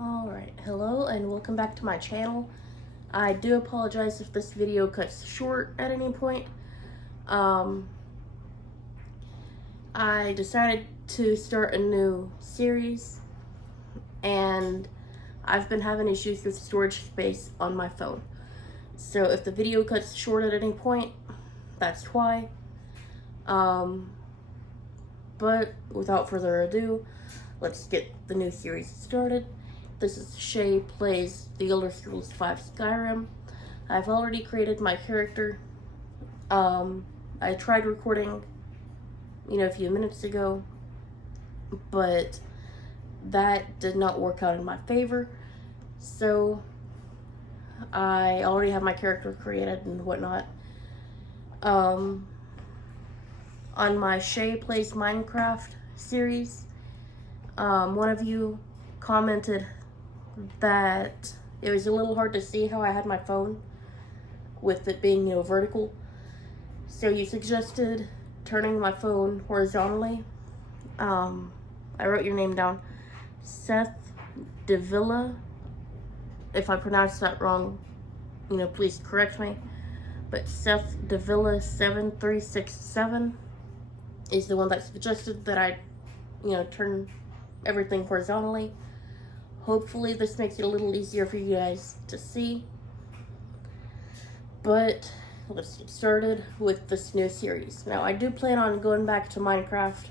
Alright, hello and welcome back to my channel. I do apologize if this video cuts short at any point. I decided to start a new series and I've been having issues with storage space on my phone. So if the video cuts short at any point, that's why. But without further ado, let's get the new series started. This is Shay Plays The Elder Scrolls V Skyrim. I've already created my character. I tried recording, a few minutes ago, but that did not work out in my favor. So I already have my character created and whatnot. On my Shay Plays Minecraft series, one of you commented that it was a little hard to see how I had my phone with it being, vertical. So you suggested turning my phone horizontally. I wrote your name down. Seth Davila. If I pronounced that wrong, please correct me. But Seth Davila 7367 is the one that suggested that I, turn everything horizontally. Hopefully this makes it a little easier for you guys to see. But let's get started with this new series. Now I do plan on going back to Minecraft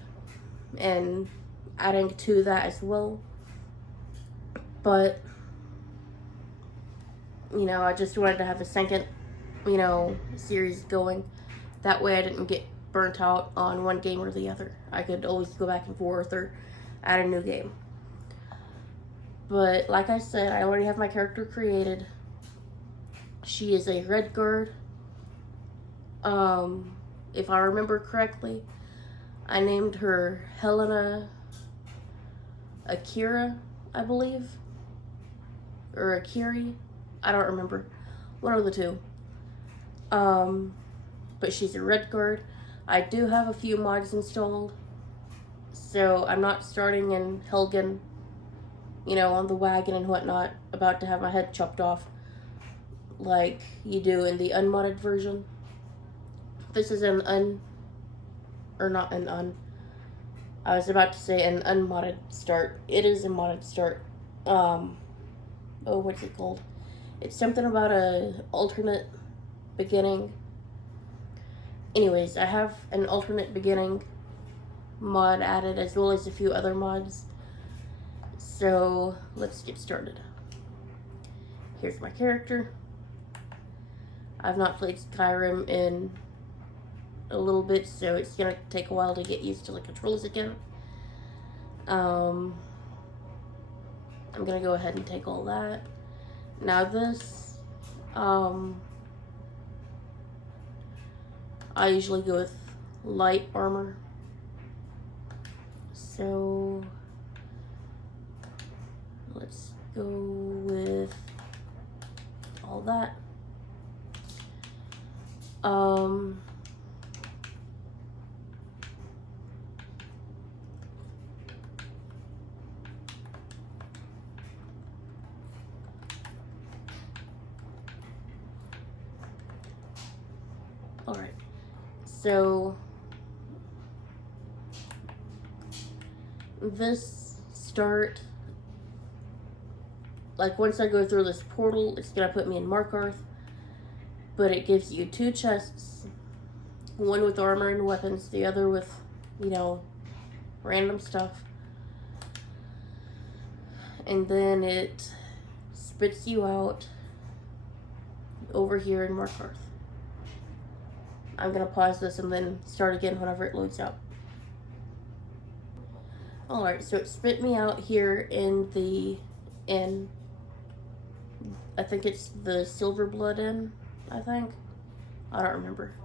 and adding to that as well. But, I just wanted to have a second, series going. That way I didn't get burnt out on one game or the other. I could always go back and forth or add a new game. But like I said, I already have my character created. She is a red guard. If I remember correctly, I named her Helena Akira, I believe. Or Akiri. I don't remember. One of the two. But she's a red guard. I do have a few mods installed. So I'm not starting in Helgen, on the wagon and whatnot, about to have my head chopped off like you do in the unmodded version. This is an I was about to say an unmodded start. It is a modded start. What's it called? It's something about a alternate beginning. Anyways, I have an alternate beginning mod added as well as a few other mods. So let's get started. Here's my character. I've not played Skyrim in a little bit, so it's gonna take a while to get used to the controls again. I'm gonna go ahead and take all that. Now this, I usually go with light armor. So let's go with all that. Alright, so this start, like once I go through this portal, it's gonna put me in Markarth, but it gives you two chests, one with armor and weapons, the other with, random stuff. And then it spits you out over here in Markarth. I'm gonna pause this and then start again whenever it loads up. Alright, so it spit me out here in the inn. I think it's the Silver Blood Inn, I think. I don't remember.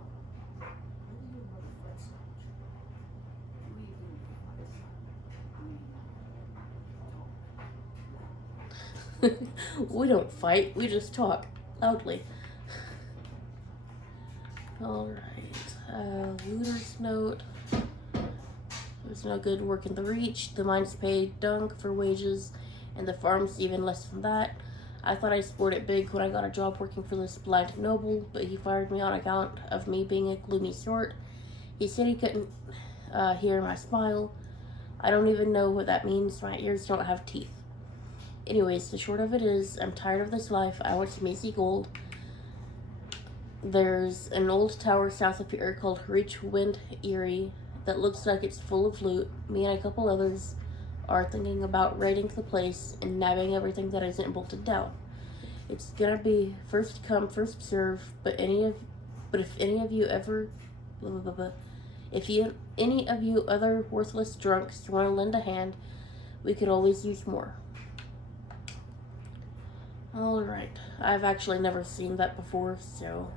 We don't fight, we just talk loudly. Alright, looter's note. There's no good work in the reach. The mines pay dunk for wages and the farm's even less than that. I thought I scored it big when I got a job working for this blind noble, but he fired me on account of me being a gloomy sort. He said he couldn't hear my smile. I don't even know what that means. My ears don't have teeth. Anyways, the short of it is, I'm tired of this life. I want some easy gold. There's an old tower south of here called Reachwind Eyrie that looks like it's full of loot. Me and a couple others are thinking about raiding the place and nabbing everything that isn't bolted down. It's gonna be first come, first serve, but if any of you ever blah, blah, blah, blah. If any of you other worthless drunks want to lend a hand, we could always use more. Alright, I've actually never seen that before, so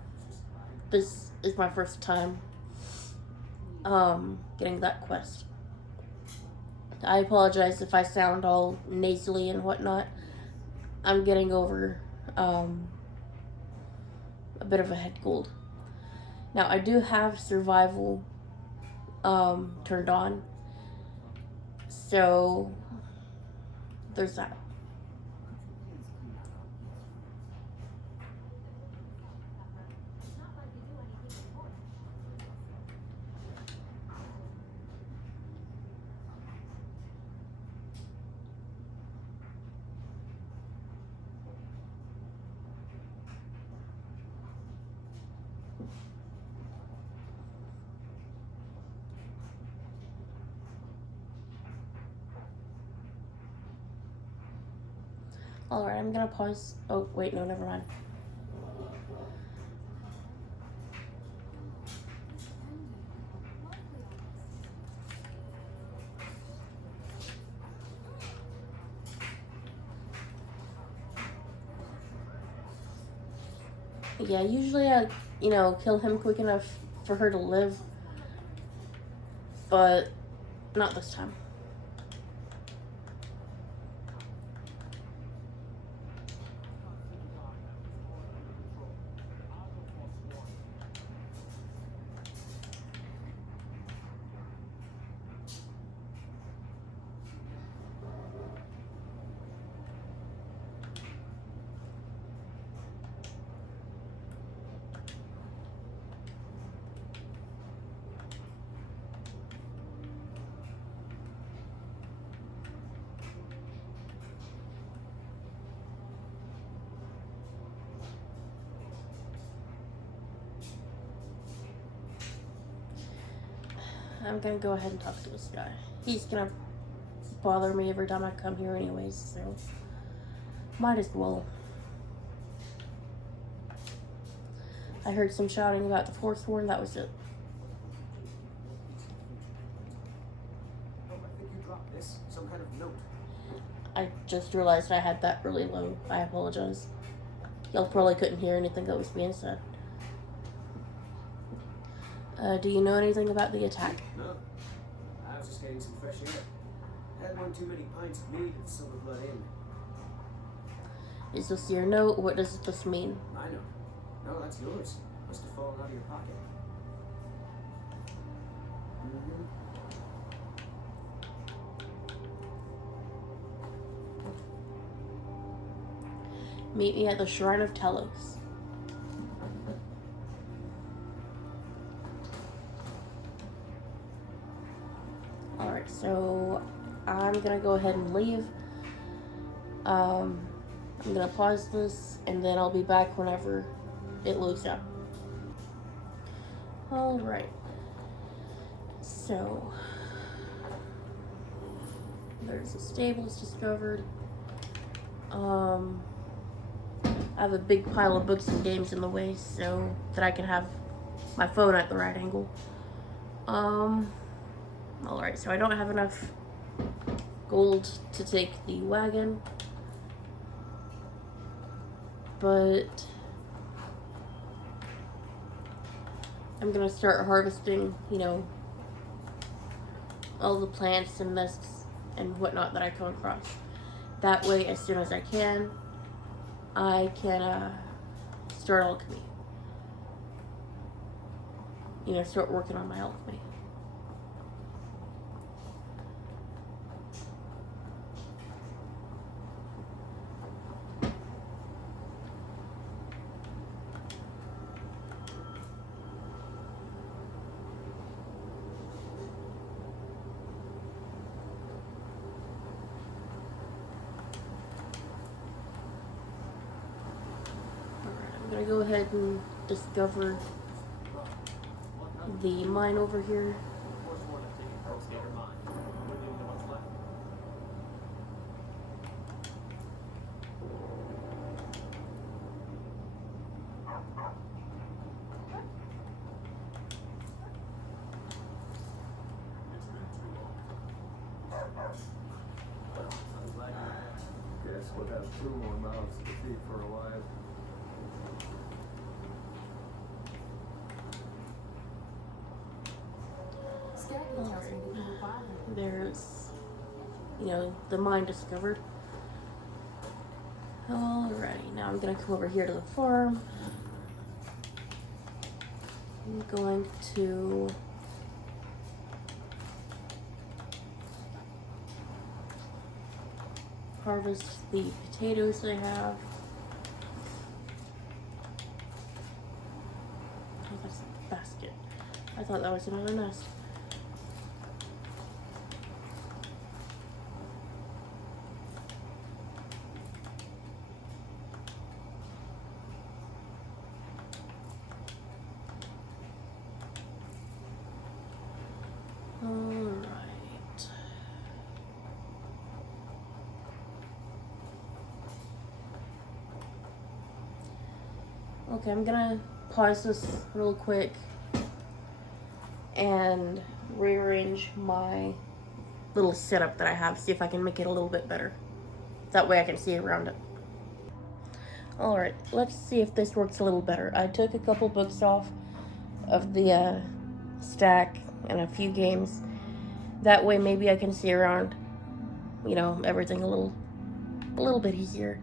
this is my first time getting that quest. I apologize if I sound all nasally and whatnot. I'm getting over a bit of a head cold. Now, I do have survival turned on, so there's that. Alright, I'm gonna pause. Oh, wait, no, never mind. Yeah, usually I, kill him quick enough for her to live, but not this time. I'm gonna go ahead and talk to this guy. He's gonna bother me every time I come here anyways, so might as well. I heard some shouting about the Forsworn, that was it. Oh, I think you dropped this. Some kind of note. I just realized I had that really low. I apologize. Y'all probably couldn't hear anything that was being said. Do you know anything about the attack? No. I was just getting some fresh air. I had one too many pints of mead with silver blood in. Is this your note? What does this mean? I know. No, that's yours. Must have fallen out of your pocket. Meet me at the Shrine of Telos. Alright, so I'm gonna go ahead and leave. I'm gonna pause this and then I'll be back whenever it loads up. Alright, so there's the stables discovered. I have a big pile of books and games in the way so that I can have my phone at the right angle. Alright, so I don't have enough gold to take the wagon, but I'm gonna start harvesting, all the plants and nests and whatnot that I come across. That way, as soon as I can start alchemy. Start working on my alchemy. gonna go ahead and discover the mine over here. Guess we'll have 2 more mouths to feed for a while. There's, the mine discovered. Alrighty, now I'm gonna come over here to the farm. I'm going to harvest the potatoes I have. Oh, that's a basket. I thought that was another nest. Alright. Okay, I'm gonna pause this real quick and rearrange my little setup that I have, see if I can make it a little bit better. That way I can see around it. Alright, let's see if this works a little better. I took a couple books off of the stack and a few games. That way maybe I can see around, everything a little bit easier.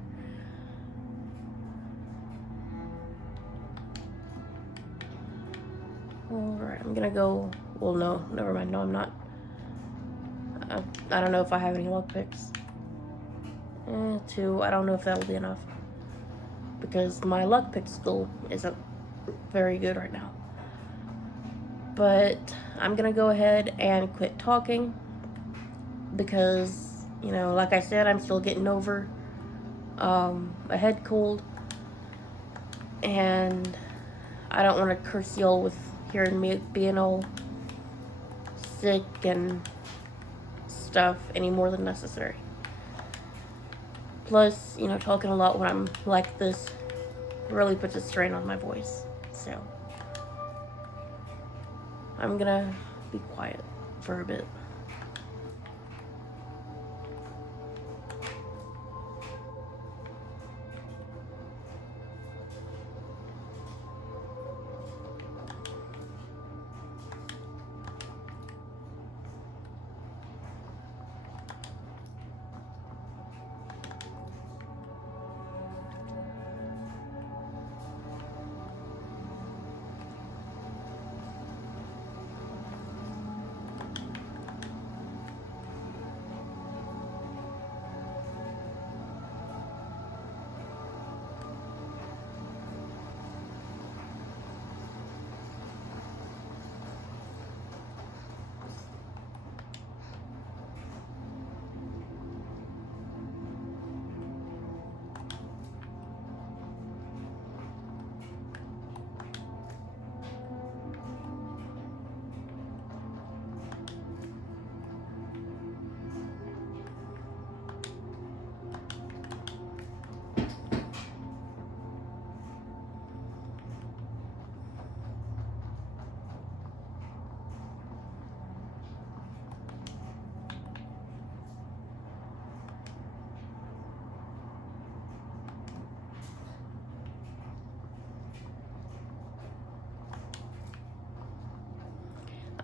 Alright, I'm gonna go, well no, never mind, no I'm not. I don't know if I have any lockpicks. 2, I don't know if that'll be enough. Because my lockpick skill isn't very good right now. But I'm gonna go ahead and quit talking. Because, like I said, I'm still getting over a head cold. And I don't want to curse y'all with hearing me being all sick and stuff any more than necessary. Plus, talking a lot when I'm like this really puts a strain on my voice. So, I'm gonna be quiet for a bit.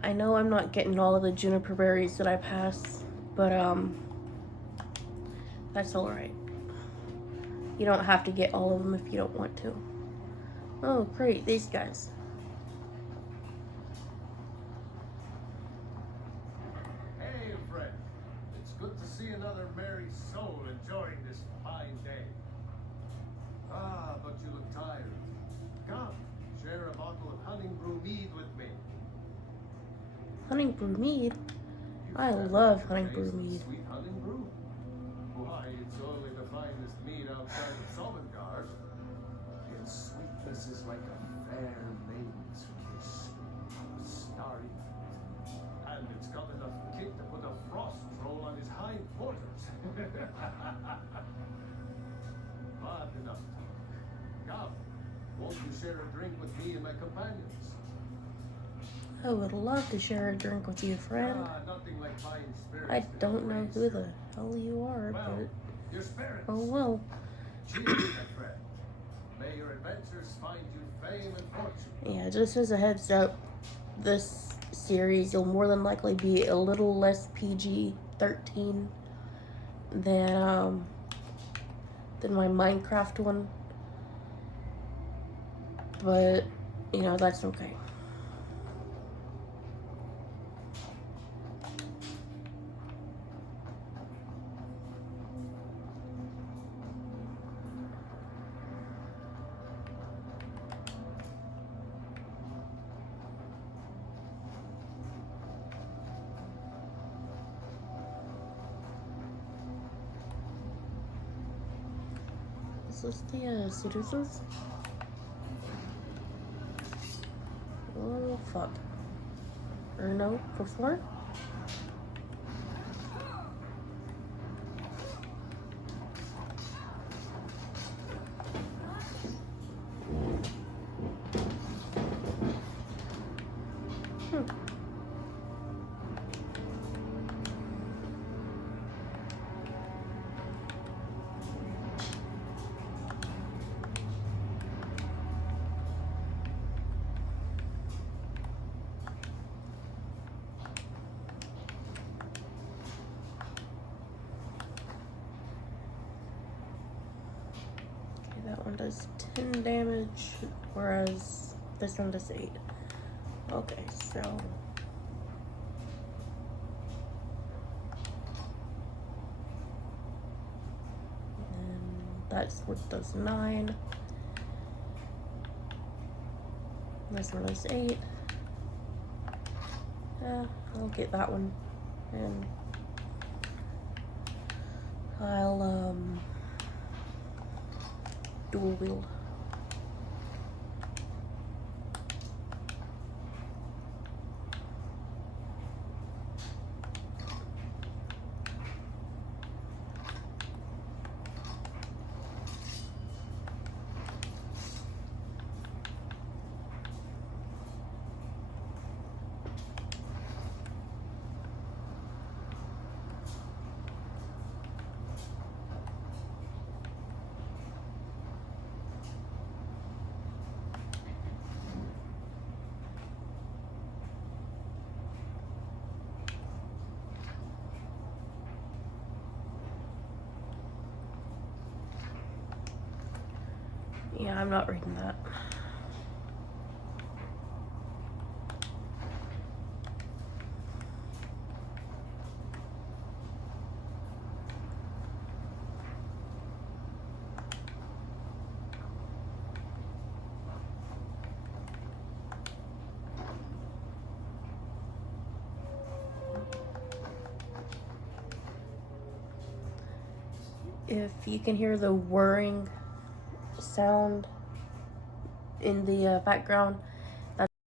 I know I'm not getting all of the juniper berries that I passed, but that's alright. You don't have to get all of them if you don't want to. Oh, great, these guys. Hey, friend. It's good to see another merry soul enjoying this fine day. Ah, but you look tired. Come, share a bottle of honey brew mead with me. Honey brew mead? I love honey brew mead. Sweet honey brew? Why, it's only the finest mead outside of Solengard. In its sweetness is like a fair maiden's kiss on a starry night. And it's got enough kick to put a frost troll on his hind quarters. But enough talk. Come, won't you share a drink with me and my companions? I would love to share a drink with you, friend. Nothing like fine spirits. I don't know who the hell you are, Well, but your spirits. oh well. Cheers, my friend. May your adventures find you fame and fortune. Yeah, just as a heads up, this series will more than likely be a little less PG-13 than my Minecraft one. But, you know, that's okay. Is this the citizens? Oh fuck. Or no, before? That one does 10 damage, whereas this one does 8. Okay, so... and that's what does 9. This one does 8. I'll get that one. And I'll, dual wield. Yeah, I'm not reading that. If you can hear the whirring sound in the background,